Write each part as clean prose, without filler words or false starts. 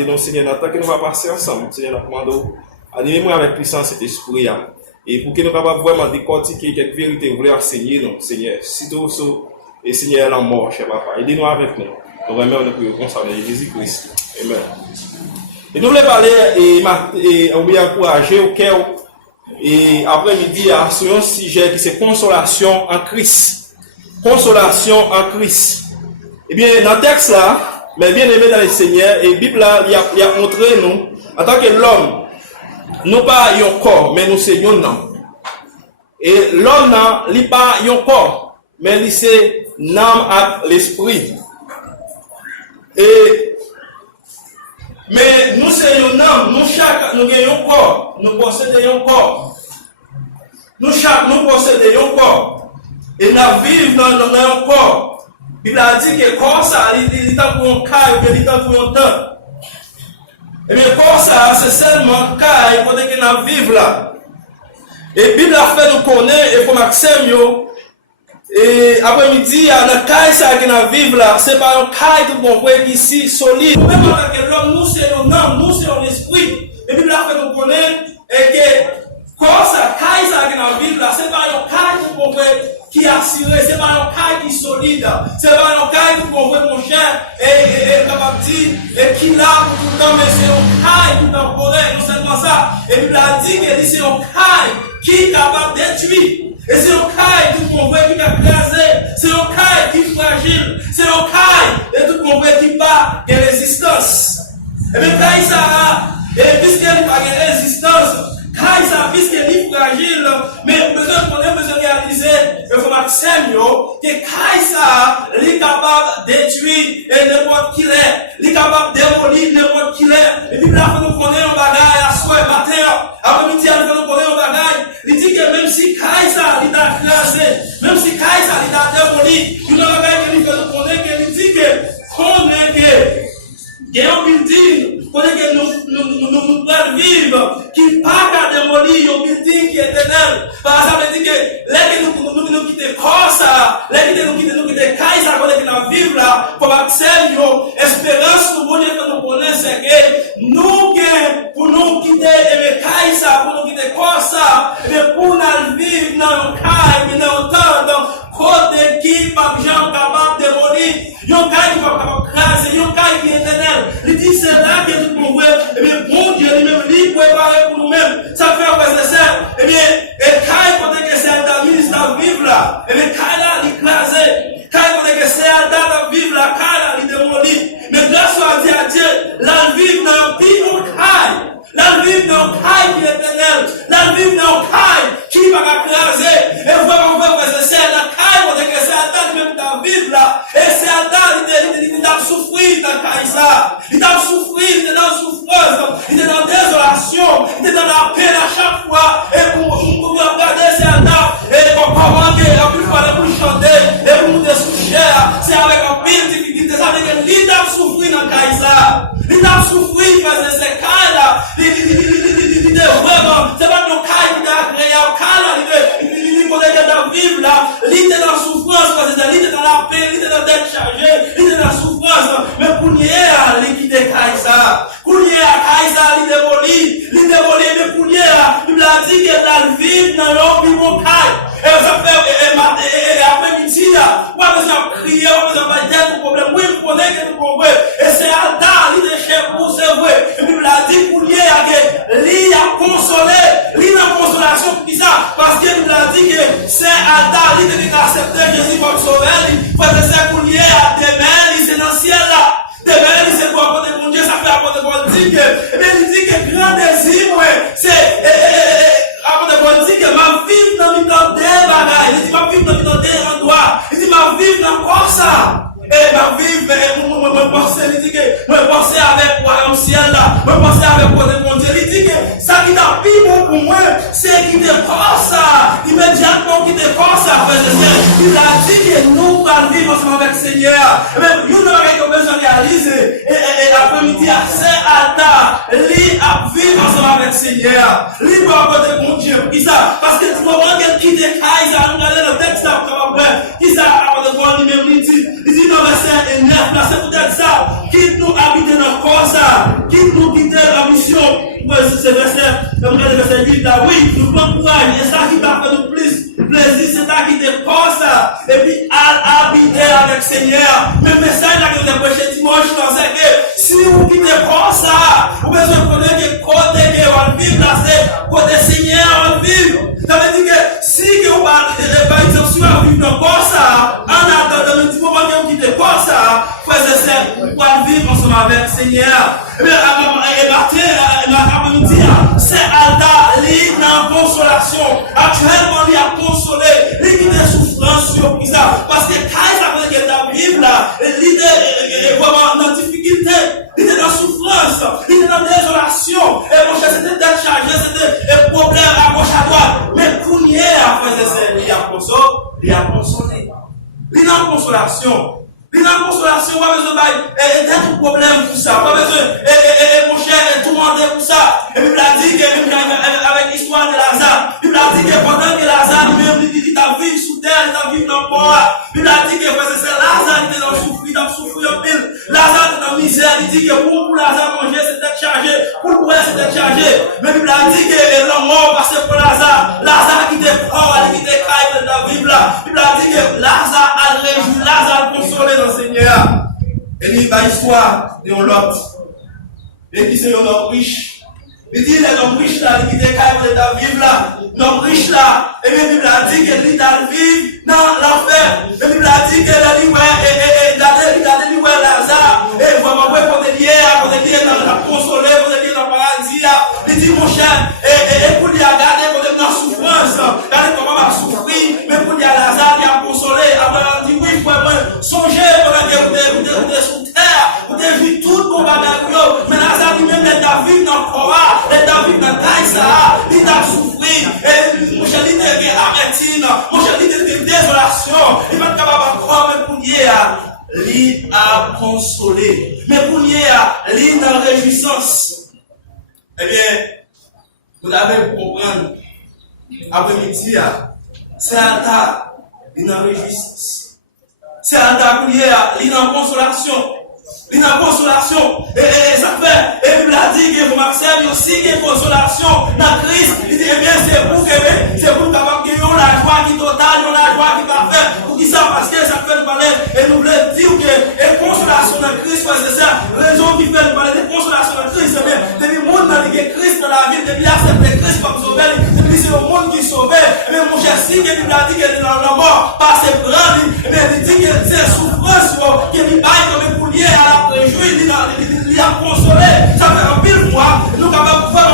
demander non Seigneur, dans le temps que nous va passer ensemble, Seigneur, nous demandons, animez-moi avec puissance cet esprit. Et pour que nous capables vraiment décortiquer quelques vérités, vous voulez enseigner, non, Seigneur, sitôt et Seigneur, la mort, cher papa, aidez-nous avec nous. Nous remercions nous prions concernant Jésus-Christ. Amen. Et nous voulons parler et on va encourager au cœur et après-midi sur un sujet qui c'est consolation en Christ. Consolation en Christ. Eh bien, dans le texte là, mais bien aimé dans le Seigneur, et la Bible là, il a montré nous, en tant que l'homme, nous pas un corps, mais nous c'est un âme. Et l'homme là, il pas un corps, mais il c'est l'âme et l'esprit. Mais nous c'est un âme, nous chaque nous avons un corps, nous possédons un corps. Nous possédons un corps. Et nous vivons dans un corps. Il a dit que le corps ça, il est pour un cas, il est pour un temps. Et bien, le corps ça, c'est seulement un cas, il faut que nous vivons là. Et la Bible a fait nous connaître, et pour Maxime, et après-midi, dans le cas ça que nous vivons là, c'est pas un cas tout bon qui ici solide. Même avec l'homme, nous c'est un âme, nous c'est un esprit. Et la Bible a fait nous connaître, et que corps ça, cas ça que nous vivons là, c'est pas un cas tout bon qui est assuré, c'est pas un cas qui est solide, c'est pas un cas qui qu'on veut mon cher et capable de dire et qui l'a pour tout le temps, mais c'est un cas qui est temporaire, non seulement ça. Et il a dit que c'est un cas qui est capable de détruire. Et c'est un cas qui qu'on veut qui a crasé, c'est un cas qui est fragile, c'est un cas et tout qu'on veut qui pas de résistance. Et bien quand ça et puisqu'il n'y a pas de résistance, quand ça puisqu'il est fragile, mais on a besoin de réaliser, il faut Maxime, que quand ça, il est capable de détruire n'importe qui l'est, il est capable de démolir n'importe qui l'est. Et puis là, il faut nous connaître un bagage à soi, matin, après-midi, il faut nous connaître un bagage. Il dit que même si Kaisa, il a crasé, même si Kaisa, il a démoli, il y a un bagage qu'il faut nous connaître, il dit que, qu'on est que, il y a un building, qu'on est que nous pouvons vivre, qui pas qu'à démolir un building qui est éternel. Par exemple, il dit que, là que nous quittons Corsa, là que nous quittons Kaisa, qu'on est que nous vivons là, pour accéder à espérance, pour nous que nous connaissons, c'est que nous, pour nous quitter Kaisa, pour nous quitter Corsa, mais pour nous vivre dans le cas, dans le temps, dans côté qui pas gens capable de démolir, yon cas qui va capable de craser, yon cas qui est éternel. Il dit c'est là que nous pouvons, et bien bon Dieu lui-même lui préparer pour nous-mêmes. Ça fait quoi c'est ça? Et bien, et quand il faut que c'est un ministre à vivre là, et bien quand là il crasé, quand il faut que c'est un vivre là, quand là il démolit. Mais grâce à Dieu, la vivre dans un pays au caille. La vie d'un caille qui est éternel. La vie d'un caille qui va craser. Et vraiment, c'est la caille, on dit que c'est un temps même dans vivre là. Et c'est un temps, il a souffert dans caille ça. Il a souffert, il est dans souffrance. Il est dans désolation. Il est dans la peine à chaque fois. Et pour regarder, c'est un temps. Et pour comment que, en plus, pour chanter, et pour nous sous chair, c'est avec un pile difficulté. Ça veut dire qu'il a souffert dans caille ça. Il a souffert parce que c'est caille là. Il est vraiment, c'est pas nos cas qui est agréable, il connaît dans vivre là, il est dans la souffrance, parce que il est dans la paix, il est dans la tête chargée, il est dans la souffrance, mais pour nier à l'équité Kaïsa, pour nier à Kaïsa, il démolit, mais pour nier à, il a dit qu'il a vivre dans l'homme qui mon caille, et ça fait, et après-midi là, on a besoin de crier, on a besoin de dire tout problème, oui, vous connaissez que tout problème, et c'est à ta, il est chef pour c'est vrai, et puis il a dit pour nier à lui a consolé, lui a consolation pour ça, parce qu'il nous a dit que c'est Adam, lui qui a accepté Jésus comme sauveur, parce que c'est pour lier à demain, c'est dans le ciel là. Demain, c'est pour apporter mon Dieu, ça fait apporter mon Dieu. Et bien, il dit que grand désir, c'est, apporter mon Dieu, que ma vie dans le temps des bagailles, il dit ma vie dans le temps des endroits, il dit ma vie dans quoi ça? Et ma vie, me penser, il dit que, me penser avec royaume ciel là, me penser avec mon Dieu, il dit que, ça qui t'a pris pour moi, c'est qui te force ça, immédiatement qui te force ça, frère de Seigneur. Il a dit que nous allons vivre ensemble avec le Seigneur. Mais nous n'avons pas besoin de réaliser, et l'après-midi, c'est à ta, lui a vivre ensemble avec le Seigneur. Il doit apporter mon Dieu. Qui ça? Parce que tu comprends qu'elle quitte Kaïsa, nous regardons le texte après. Qui ça apporte moi lui-même, il dit dans verset 9, là, c'est peut-être ça. Quitte nous habiter dans le corps, ça. Quitte nous quitter la mission. C'est verset 8 là, oui, nous prenons courage. Et ça qui va faire nous plus plaisir, c'est ça qui te corps, ça. Et puis, habiter avec le Seigneur. Mais le message là que vous avez prêché dimanche, c'est que si vous quittez le corps, ça, vous besoin de connaître que côté que vous vivre là, c'est côté Seigneur, vous vivre. Ça veut dire que si vous parlez, par exemple, si vous vivez dans le corps, ça, en attendant le petit moment que vous quittez le corps, ça, frères et sœurs, vous pouvez vivre ensemble avec le Seigneur. Et bien, c'est Alda, il dans consolation. Actuellement, il a consolé, il a souffrance sur ça. Parce que quand il a vivre là, il est vraiment dans difficulté, il est dans souffrance, il est dans désolation. Et mon cher, c'était d'être chargé, c'était un problème à gauche à droite. Mais pour y aller, il a consolé. Il est en consolation. Il a consolation, pas besoin d'être problème pour ça, pas besoin, mon cher, tout le monde pour ça. Et puis, il a dit que, avec l'histoire de Lazare, il a dit que pendant que Lazare, même, il t'a vécu sous terre, il t'a vécu dans le corps, il a dit que, c'est Lazare qui était dans le souffrir, il a souffert en pile. Lazare était dans la misère, il dit que pour Lazare manger, c'était chargé, pour le boire, c'était chargé. Mais il a dit que l'homme mort passait pour Lazare, Lazare qui était fort, qui était caille dans la Bible là. Il a dit que Lazare a réjoui, Lazare a consolé dans le Seigneur. Et il y a une histoire de l'autre. Et puis c'est un homme riche. Il dit l'homme riche là, qui était caille dans la Bible là. L'homme riche là, et bien la Bible a dit qu'il est vivre dans l'enfer. La Bible a dit qu'il a dit, ouais, Lazare, et vraiment, quand il est dans la consolée, quand il est dans le paradis, il dit, mon cher, et pour lui regarder, quand il est dans la souffrance, regardez comment il a souffert, mais pour lui Lazare, il a consolé. Après, il dit, oui, vraiment, songez, pendant que vous êtes sous terre, vous avez vu tout mon bagage, mais Lazare lui-même, il est David dans le corps, il est David dans le Kaïsa, il a souffert. Et mon cher, il était amertine, mon cher, il était désolation, il va être capable de croire, mais pour lui, a consolé. Mais pour lui, dans la réjouissance. Eh bien, vous avez comprendre, après-midi, c'est un tas, il dans la réjouissance. C'est un tas pour lui, il dans la consolation. Il a consolation. Et ça fait, et Bible a dit que vous m'acceptez aussi qu'il y a consolation dans Christ. Il dit, eh bien, c'est pour que, c'est pour capable que vous la joie qui totale, la joie qui parfaite. Pour qui ça, parce que ça fait parler, et nous voulons dire que, et consolation dans Christ, c'est ça, raison qui fait parler de consolation dans Christ, c'est bien, depuis le monde dans le Christ dans la vie, depuis l'accepter Christ comme sauveur, depuis c'est le monde qui sauve. Mais mon cher, si que Bible a dit que dans la mort, par ses bras, mais il dit que c'est souffrance, qu'il baille comme pour lier à la réjouir, il a consolé. Ça fait un pile fois, nous capables de pouvoir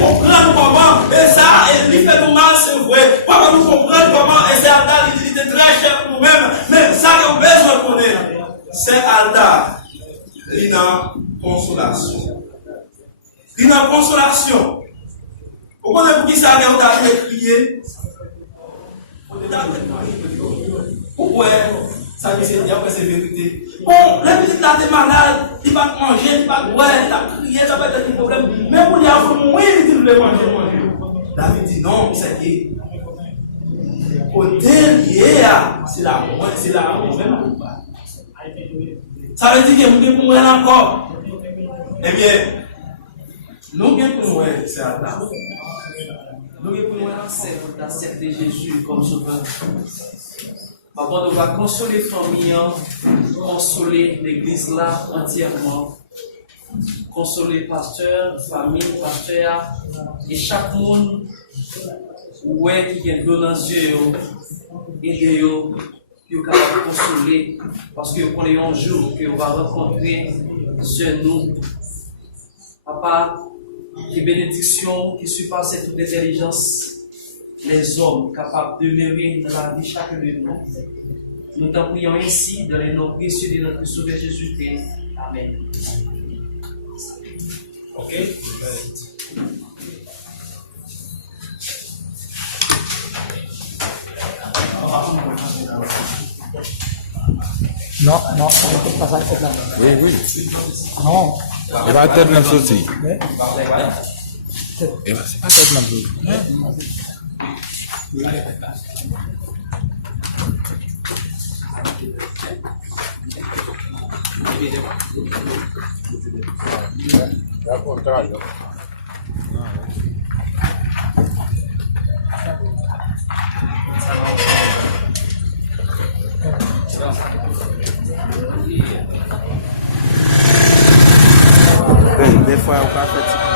comprendre comment, et ça, il fait nous mal, c'est vrai. Pour nous comprendre comment, et c'est Alda, il était très cher pour nous-mêmes, mais ça que nous besoin de connaître, c'est Alda, il a consolation. Il a consolation. Vous connaissez pour qui ça a été crié? Pourquoi? Ça c'est vérité. Bon, la petite là, t'es malade, il va te manger, il va te boire, il va crier, ça va être un problème. Mais pour lui avoir mourir, il dit qu'il veut manger. David dit non, c'est qui? Côté lié, c'est la même. Ça veut dire que nous devons mourir encore. Eh bien, nous devons mourir, c'est à la. Nous devons mourir, c'est d'accepter Jésus comme sauveur. Avant de consoler la famille, consoler l'église là entièrement, consoler le pasteur, famille, pasteur, et chaque monde ouais, qui est dans les yeux, et qui est capable de consoler, parce que pour les 11 jours que on va rencontrer nous, papa, qui bénédiction, qui surpasse toute intelligence. Les hommes capables de demeurer dans la vie chacun de nous. Nous t'en prions ainsi dans les noms précieux de notre Sauveur Jésus-Christ. Amen. Ok? Non, on ne peut pas ça. Oui. Non. Il va tête même sauter. C'est pas tête même sauter. Des fois, on va faire